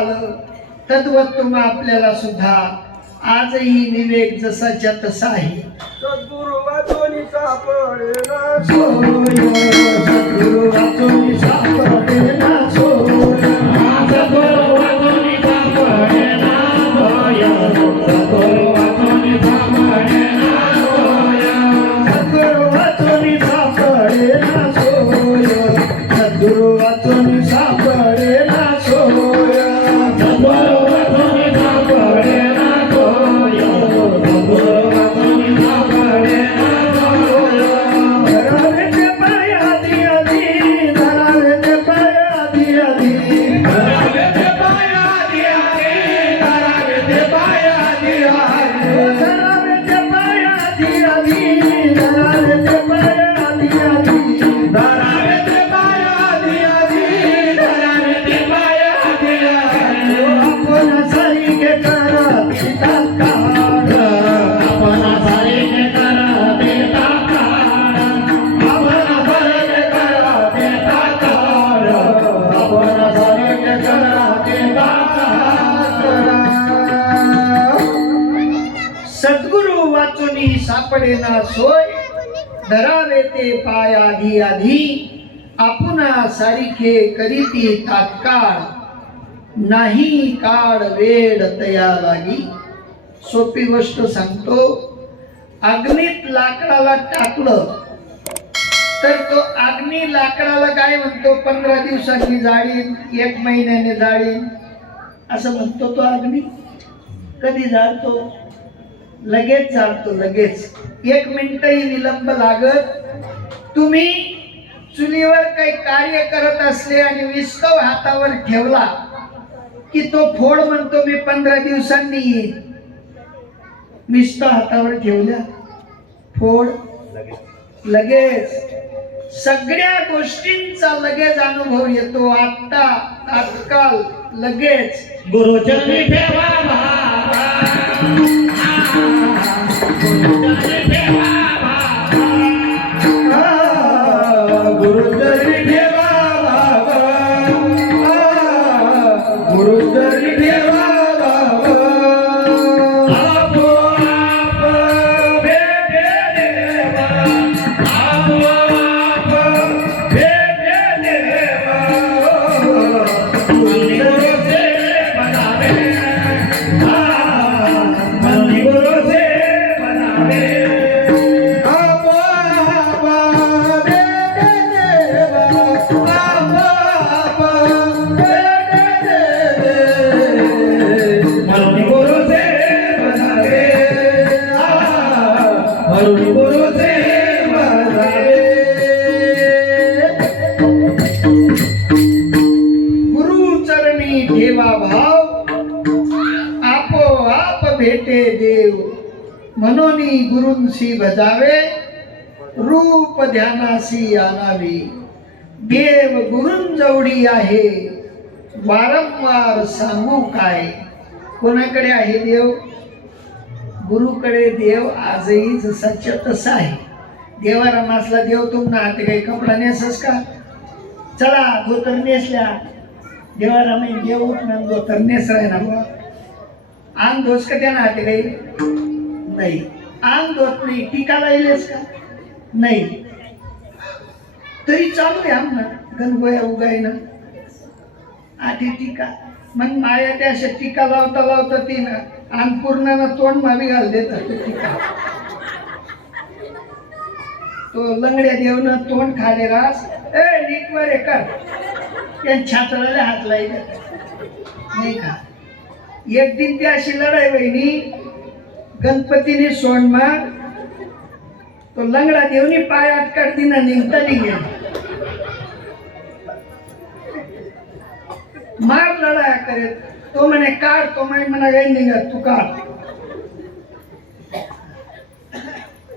आलं तद्वत तुम्हा आपल्याला सुद्धा आजही विवेक जसाच्या तसा आहे. सद्गुरु वाचोनी सापडेना सद्गुरु वाचोनी सापडेना सोय. सद्गुरु वाचोनी सापडेना सोय. सद्गुरु वाचोनी सापडेना सोय. सद्गुरु वाचोनी सापडेना सोय. सद्गुरु वाचोनी सापडेना सोय. सद्गुरु वाचोनी सापडेना सोय. सद्गुरु वाचोनी सापडेना सोय. धरावेचे पाय आधी आधी, धरावेचे पाय आधी आधी, धरावेचे पाय आधी आधी, धरावेचे पाय आधी आधी, धरावेचे पाय आधी आधी, धरावेचे पाय आधी आधी, धरावेचे पाय आधी आधी, धरावेचे पाय आधी आधी. आपण सारिके करा तात्काळ, आपण सारिके करा तात्काळ, आपण सारिके करा तात्काळ, आपण सारिके करा तात्काळ. सद्गुरु वाचुनी सापडेना सोय. धरावे ते पाय आधी आधी, आपुना सारिखे करीती तात्काळ. नाही काळ वेळ तया लागी. सोपी गोष्ट सांगतो. अग्नीत लाकडाला टाकलं तर तो अग्नी लाकडाला काय म्हणतो? 15 दिवसांनी जाळीन, 1 महिन्याने जाळीन असं म्हणतो तो अग्नी. कधी जाळतो? लगेच जाळतो, लगेच. 1 मिनिटही विलंब लागत. तुम्ही चुलीवर काही कार्य करत असले आणि विस्तव हातावर ठेवला की तो फोड म्हणतो मी 15 दिवसांनी येईल. विस्तव हातावर ठेवल्या, फोड लगेच. सगळ्या गोष्टींचा लगेच अनुभव येतो. आता तात्काळ लगेच. गुरुचरणी ठेवा भावा, गुरुचरणी ठेवा भावा, गुरुचरणी ठेवा भावा, गुरुचरणी ठेवा भावा. आपोआप भेटे देवा, आपोआप भेटे देवा. मंदी भरोसे बनावे, मंदी भरोसे बनावे. आपोआप भेटे देवा, आपोआप भेटे देवे. मंदी भरोसे बनावे, मंदी भरोसे बनावे. गुरुचरणी ठेवा भाव, आपोआप भेटे देव. म्हणून गुरूंशी भजावे, रूप ध्यानासी आणावे. देव गुरूंजवळी आहे, वारंवार सांगू काय. कोणाकडे आहे देव? गुरुकडे देव आजही जसाच्या तसा आहे. देवारामासला देव तुम्हाला हाते काही कपडा नेसस का? चला धोतर नेसल्या. देवारामाई देव उठणार धोतर नेसराय ना बा. अंग धोस का त्यानं हाते काही नाही. अंग धोत नाही. टीका लायलेस का? नाही. तरी चालू आहे आमना गणगोया उगायनं आधी टीका. मग माया त्या अशा टीका लावता लावता ती ना अंग पूर्ण तोंड मावी घाल देतात टीका. तो लंगड्या देवनं तोंड खाले रास ए नीटवर एकर त्या छात्राला हात लावले नाही का. एक दिन ती अशी लढाई वहिनी गणपतीने सोंडमार तो लंगडा देवनी पाय अटकाट दिना निघता निघेल. मार लढाया करेत. तो म्हणे काढ. तो म्हणे म्हणा काही निघत तू काढ.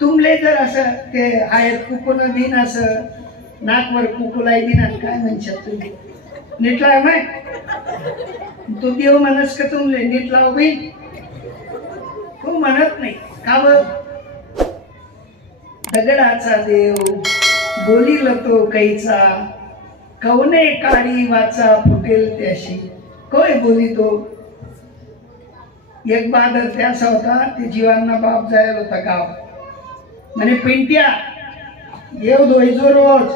तुमले जर असं ते आहेत कुकून दिन असं नाकवर कुकुलाई दिनात काय म्हणशात तुम्ही नीटला माय तो देव म्हणस का तुमले नीट लाव बाई. तो म्हणत नाही का ब दगडाचा देव बोलील तो कैचा कवने काळी वाचा फुटेल त्याशी. कोय बोली तो एक बादर ते असा होता ते जीवांना बाप जायला होता गाव म्हणे पिंट्या येऊ धोयचो रोज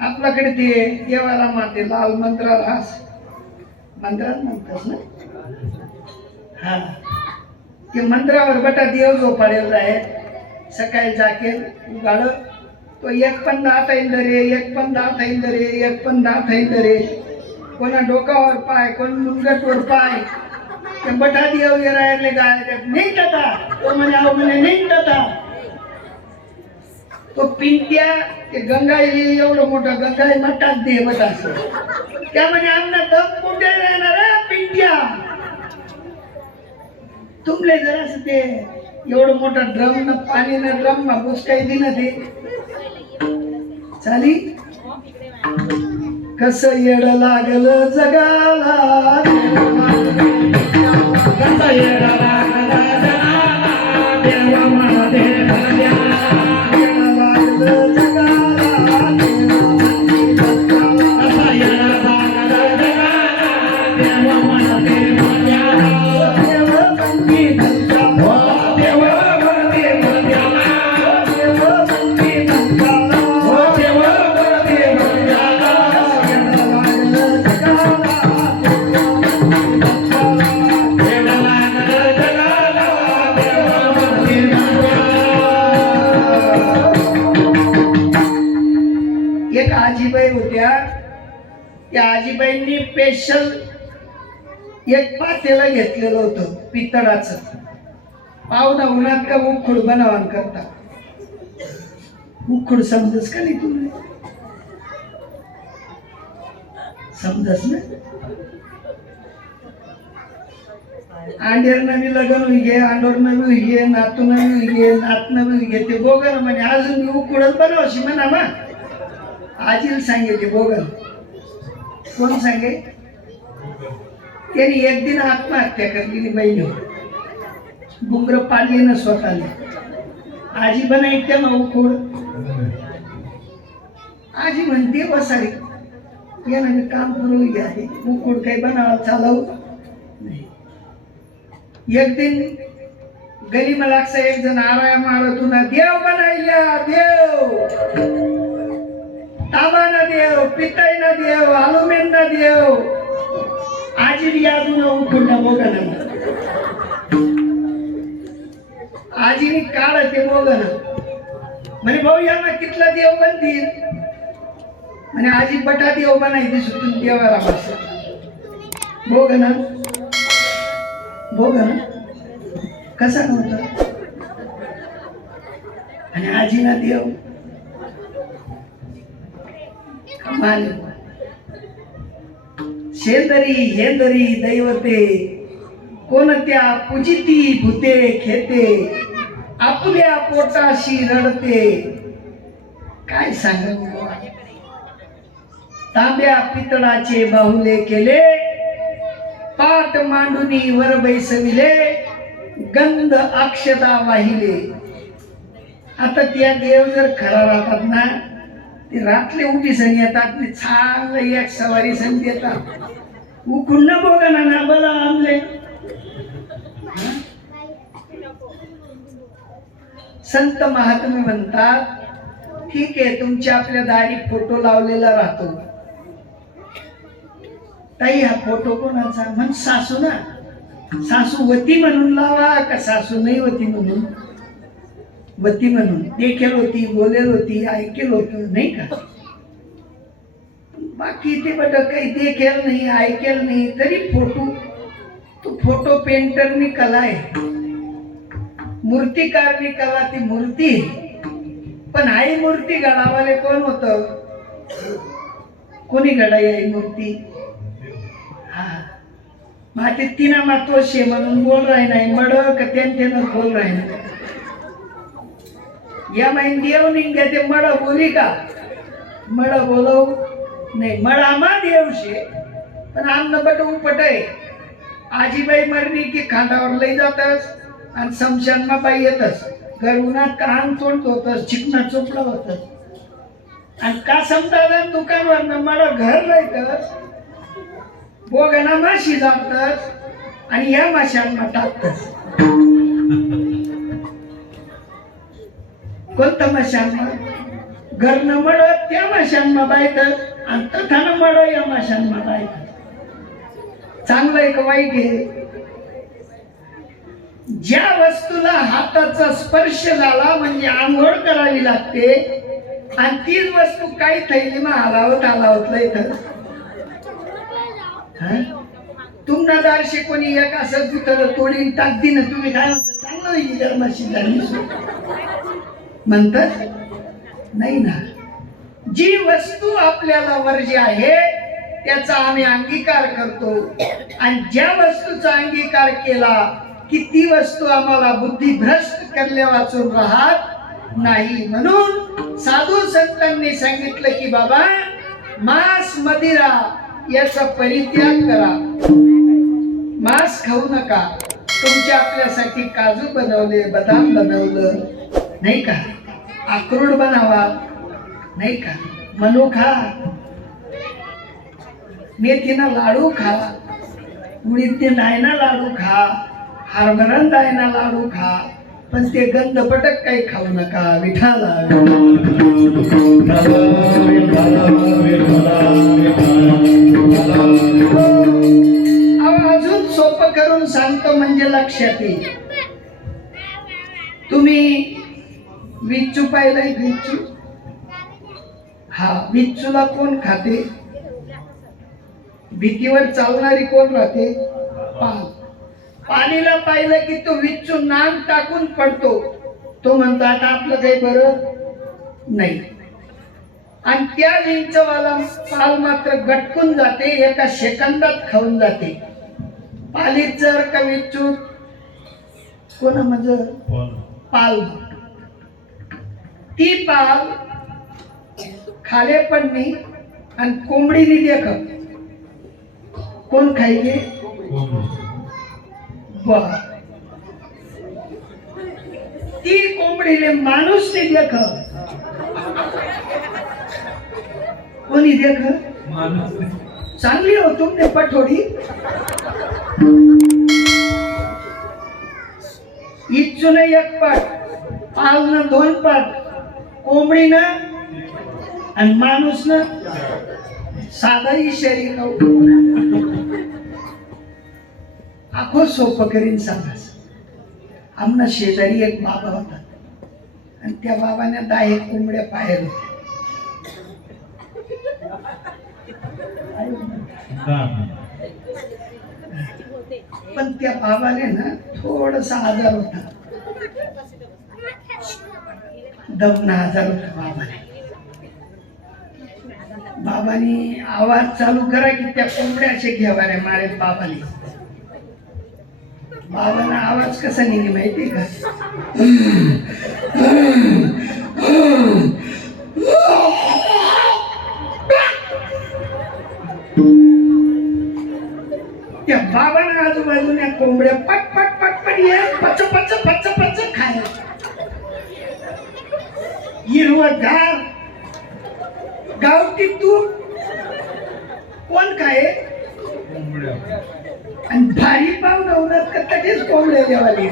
आपल्याकडे ते देवाला माते लाल मंत्र रास मंत्रात म्हणतात ना हा ते मंत्रावर बटा देव जो पडेल आहे सकाळी जाकेल उगाड तो एक पण दात येईल रे एक पण दात येईल रे एक पण दात येईल रे कोणा डोकावर पाय कोण मुंगटवर पाय ते बटा देव राहिले गाय निघता तो म्हणे निघता तो पिंट्या ते गंगाई एवढं मोठं गंगाई मठात दे बटा त्यामध्ये आमना दम कुठे राहणार पिंट्या तुमले जरा ते एवढं मोठं ड्रम न पाणी न ड्रम मा बुस काही दिलं ते चाली कस येड लागल जगाला कस येड लागल जगाला देवा मला दे येड लागल जगाला कस येड लागल जगाला देवा मला दे एक आजीबाई होत्या त्या आजीबाईंनी स्पेशल एक पातेलं घेतलेलं होतं पितळाचं पाहुणा उन्हात का उखुड बनावान करता उखुड समजस का नाही तुम्ही समजस ना आंडेर नवी लग्न हुई आंडोर नवी हुई नातू नवी हुई नात नवी हुई ते बोगन म्हणे अजून मी उखुडच बनवशी म्हणा मा आजीला सांगे ते बोगन कोण सांगे त्यांनी एक दिन आत्महत्या करलेली बहिणी बुंगर पाडली ना स्वतःला आजी बनाई त्या उखुड आजी म्हणते वसारी यानं काम करू घ्या उखुड काही बनावा चालव एक दिन गली मला एक जण आराया मारत तुला देव बनायला देव ताबाना देव पिताईना देव आलुमेंना देव आजी अजून उखुडला बोगन आजीने काढ ते बोगन म्हणे भाऊ या मग कितला देव बनतील म्हणे आजी बटा देव बनायची सुटून देवाला बस बोगन बोगन कसा नव्हता आणि आजीना देव कमाल शेंदरी हेंदरी दैवते कोणत्या पूजिती भूते खेते आपल्या पोटाशी रडते काय सांग तांब्या पितळाचे बाहुले केले पाट मांडुनी वर बैसविले गंध अक्षता वाहिले आता त्या देव जर खरा राहतात ना ते रातले उभी सण येतात चांगलं एक सवारी सण देतात उकुंड बघा ना बला आमले संत महात्मे म्हणतात ठीक आहे तुमच्या आपल्या दारी फोटो लावलेला राहतो ताई हा फोटो कोणाचा म्हण सासू ना सासू वती म्हणून लावा का सासू नाही वती म्हणून वती म्हणून देखील होती बोलेल होती ऐकेल होत नाही का बाकी ते बट काही देखील नाही ऐकेल नाही तरी फोटो तो फोटो पेंटरनी कला आहे मूर्तिकारनी कला ती मूर्ती पण आई मूर्ती घडावाले कोण होत कोणी घडाई आई मूर्ती हा माते तिना मातोशे म्हणून बोल राही नाही मड का त्यानं बोल राही नाही या महिन देव निघ्या ते मड बोली का मड बोलव नाही मड आम्हा देवशे पण आमनं बट उपट आहे आजीबाई मरली की खांदावर लई जातस आणि समशानमा बाई येतस घर उन्हात कान तोंड होतस चिकना चोपडा होतस आणि का समजा दुकानवर मला घर राहतस बोगाना माशी जातस आणि या माशांना टाकतस. कोणतं माशांना? घरनं मळत त्या माशांना बायतस आणि तथानं मळ या माशांना बायतस. चांगलं आहे का वाईट आहे? ज्या वस्तूला हाताचा स्पर्श झाला म्हणजे आंघोळ करावी लागते आणि तीच वस्तू काही थैलीमा हलावत इथं तुम्हाला दारशे कोणी एक असं दुसरं तोडीन टाकती ना तुम्ही काय म्हणता? चांगलं होईल गरमाशी झाली म्हणतात नाही ना. जी वस्तू आपल्याला वर्ज्य आहे त्याचा आम्ही अंगीकार करतो आणि ज्या वस्तूचा अंगीकार केला की ती वस्तू आम्हाला बुद्धिभ्रष्ट करल्या वाचून राहत नाही. म्हणून साधू संतांनी सांगितलं की बाबा मांस मदिरा याचा परित्याग करा. मांस खाऊ नका. तुमच्या आपल्यासाठी काजू बनवले, बदाम बनवलं नाही का, अक्रोड बनावा नाही का, मनुका मेथीना लाडू खा, उडीदने डायना लाडू खा, हरभरण डायना लाडू खा, पण ते गंधपटक काही खाऊ नका. विठाला अजून सोपं करून सांगतो म्हणजे लक्षात येईल. तुम्ही विच्चू पाहिलंय? विच्चू, हा विच्चूला कोण खाते? भीतीवर चालणारी कोण राहते? पाल. पाणीला पाहिलं की तो विच्चू नाक टाकून पडतो. तो म्हणतो आता आपलं काही बरं नाही. आणि त्या विंचवाला पाल मात्र गटकून जाते, एका सेकंदात खाऊन जाते. पालीत जर का विच्चू कोण म्हणजे पाल, ती पाल खाले पण नाही आणि कोंबडीने देख कोण खायचे? ती कोंबडीले माणूस ने देख कोणी देख चांगली हो तुमने पठोडी. इच्छून एक पाट, पालन दोन पाट, कोंबडीनं आणि माणूस न साधाही शरीर आखो सोपं करीन सांगा. आमना शेजारी एक बाबा होता आणि त्या बाबाने 10 कोंबड्या पाहेल होत्या. पण त्या बाबाने ना थोडासा आजार होता, दमना आजार होता बाबाने. बाबाने आवाज चालू करा की त्या कोंबड्या असे घेवाऱ्या मारेल बाबाने. बाबांना आवाज कसा निघे माहिती का? त्या बाबांना आजूबाजूने कोंबड्या पट पट पट पट ये पच पच पच पच खाय. हिरवगार गावठी तूप कोण खाय? आणि भारी पाव नवरात का तसेच कोंबड्या देवाले.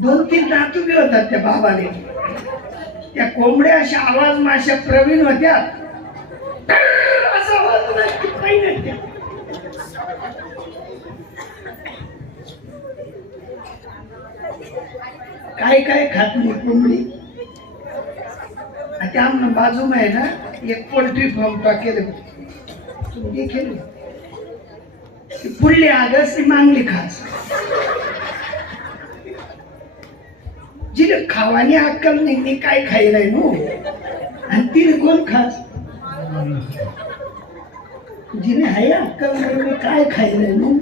दोन तीन नातू बी होतात त्या बाबाने. त्या कोंबड्या अशा आवाज माशा प्रवीण होत्या. असा आवाज नाही. काय काय खात नाही कोंबडी. त्या आमना बाजू में है ना एक पोल्ट्री फार्म टाकेले देखेल पुढली आगस मांगली खास. जिने खावानी अक्कल नाही मी काय खाई राही नो आणि तिने कोण खास. जिने हाय अक्कल नाही मी काय खाई राही नो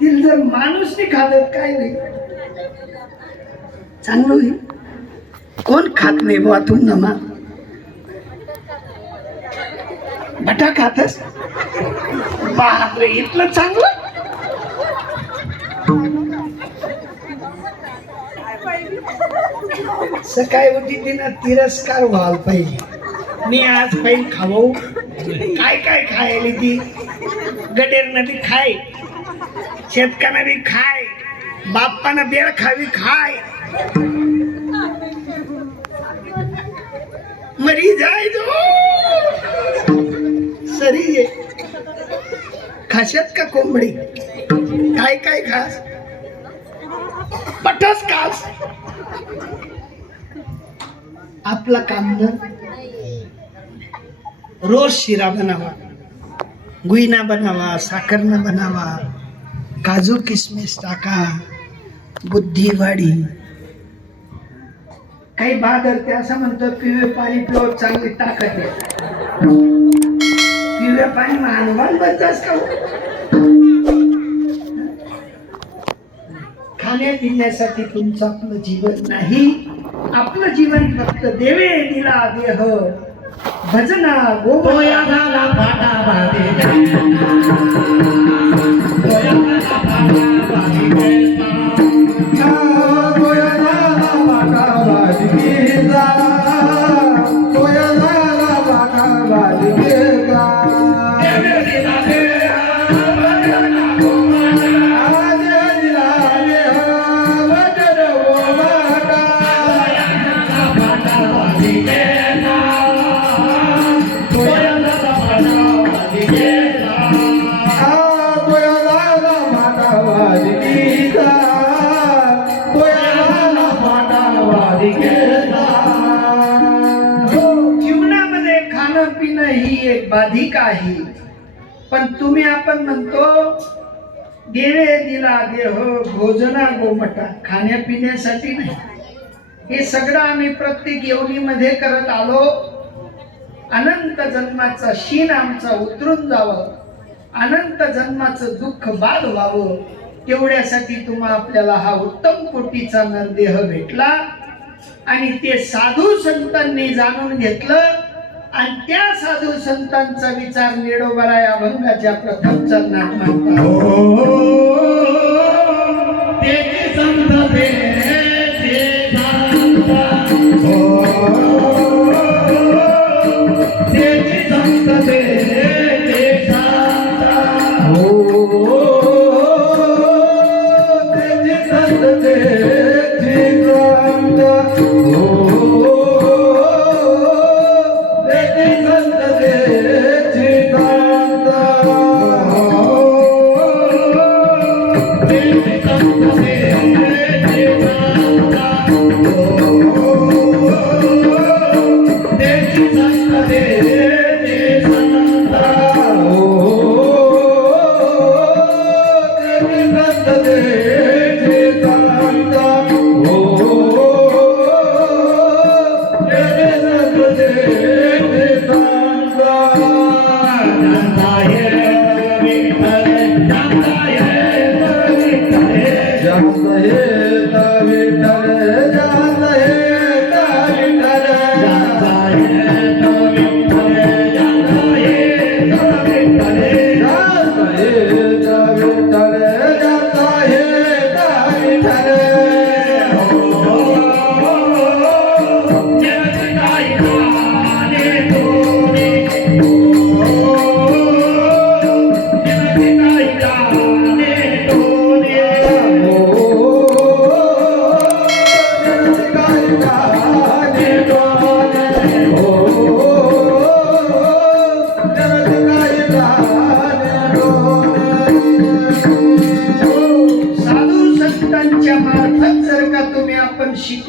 तिला जर माणूस नाही खात काय नाही चांगलं होईल. कोण खात नाही बुवा तुम बटा खातस बापरे इतलं चांगलं. सकाळी उठी तिनं तिरस्कार व्हायला पाहिजे. मी आज पैल खावू काय काय खायली ती गडेर नदी खाय शेतकऱ्यांना बी खाय बाप्पाना बेळ खावी खाय मरी जाय जो सरी ये खाशात का कोंबडी काय काय खास पटस खास आपला काम न रोज शिरा बनावा गुईना बनावा साखरना बनावा काजू किसमिस टाका बुद्धी वाढी काही बादरते असं म्हणतो पिवे पाणी पिवत चांगली ताकद आहे पिवे पाणी मानवान बनतास का खाण्यापिण्यासाठी तुमचं आपलं जीवन नाही आपलं जीवन फक्त देवे दिला देह भजना गोया झाला भाटा जीवनामध्ये खाणं पिणं ही एक बाधिका आहे पण तुम्ही आपण म्हणतो देवे दिला देह भोजना गोमटा खाण्यापिण्यासाठी नाही हे सगळं आम्ही प्रत्येक येवनीमध्ये करत आलो अनंत जन्माचा शीन आमचा उतरून जावं अनंत जन्माचं दुःख बाद व्हावं तेवढ्यासाठी तुम्हा आपल्याला हा उत्तम कोटीचा नरदेह भेटला आणि ते साधू संतांनी जाणून घेतलं आणि त्या साधू संतांचा विचार निडोबरा या अभंगाच्या प्रथम चरणात मांडतात तेचे संत तेचे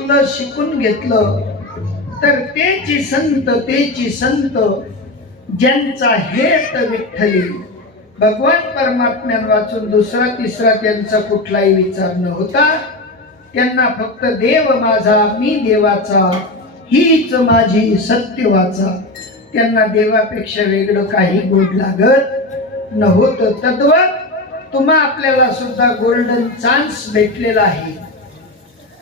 संत शिकून घेतलं तर तेची संत ज्यांचा हेत विठ्ठली भगवान परमात्म्यान वाचून दुसरा तिसरा त्यांचा कुठलाही विचार न होता त्यांना फक्त देव माझा मी देवाचा हीच माझी सत्य वाचा त्यांना देवापेक्षा वेगळं काही गोड लागत नव्हतं तद्वत तुम्हा आपल्याला सुद्धा गोल्डन चान्स भेटलेला आहे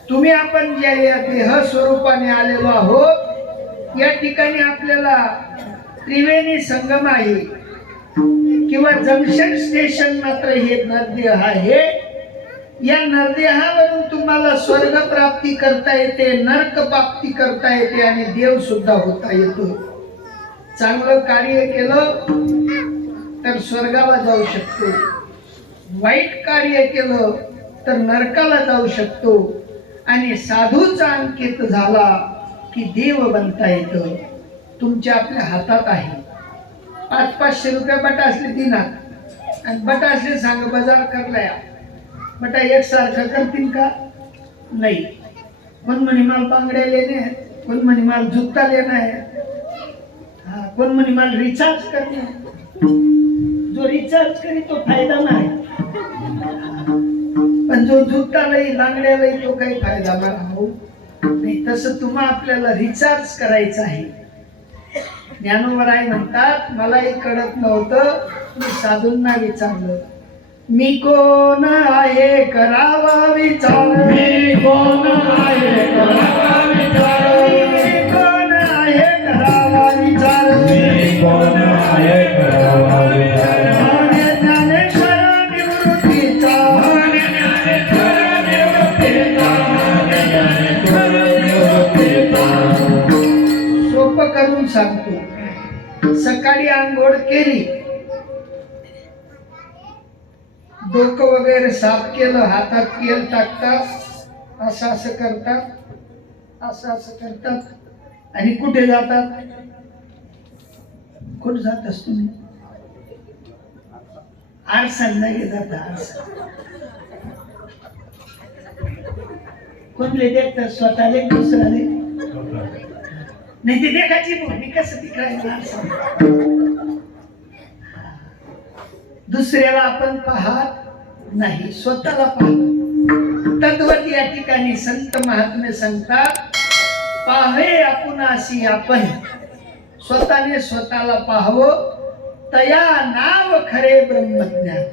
तुम्ही आपण ज्या या देह स्वरूपाने आलेलो आहोत या ठिकाणी आपल्याला त्रिवेणी संगम आहे किंवा जंक्शन स्टेशन मात्र हे नरदेह आहे या नरदेहावरून तुम्हाला स्वर्ग प्राप्ती करता येते नरक प्राप्ती करता येते आणि देव सुद्धा होता येतो चांगलं कार्य केलं तर स्वर्गाला जाऊ शकतो, वाईट कार्य केलं तर नरकाला जाऊ शकतो, आणि साधूचा अंकित झाला की देव बनता येतं. तुमच्या आपल्या हातात आहे. 500-500 रुपये बटा असले दिनात आणि बटा असले सांग बाजार करलाय, बटा एकसारखं करतील का? नाही. कोण म्हणे माल बांगड्या लेणे, कोण म्हणे माल जुत्ता लेणं आहे, कोण म्हणे माल रिचार्ज करणे. जो रिचार्ज करी तो फायदा नाही, पण जो जुत्ता लई बांगड्या लई तो काही फायदा नाही. तसं तुम्हा आपल्याला रिचार्ज करायचं आहे. ज्ञानोबराय म्हणतात मलाही कळत नव्हतं, मी साधूंना विचारलं, मी कोण आहे करावा विचार, मी कोण आहे करावा विचार, मी कोण आहे करावा विचार, मी कोण आहे करावा विचार. ज्ञानेश्वर निवृत्तीचा, ज्ञानेश्वर निवृत्तीचा, ज्ञानेश्वर निवृत्तीचा. सोपं करून सांगतो. सकाळी आंघोळ केली, डोकं वगैरे साफ केलं, हातात तेल टाकतात, असं असं करतात, असं असं करतात, आणि कुठे जातात? कुठे जात असतो? आरसान जागे जात. आरसा कोणले देखतात? स्वतःले दुसऱ्याले नाही. ते देखाची मी कसं तिकडे दुसऱ्याला आपण पाहत नाही, स्वतःला पाहतो. तद्वत या ठिकाणी संत महात्मे सांगतात, पाहे आपुनासी आपण. स्वतःने स्वतःला पाहावं, तया नाव खरे ब्रह्मज्ञान.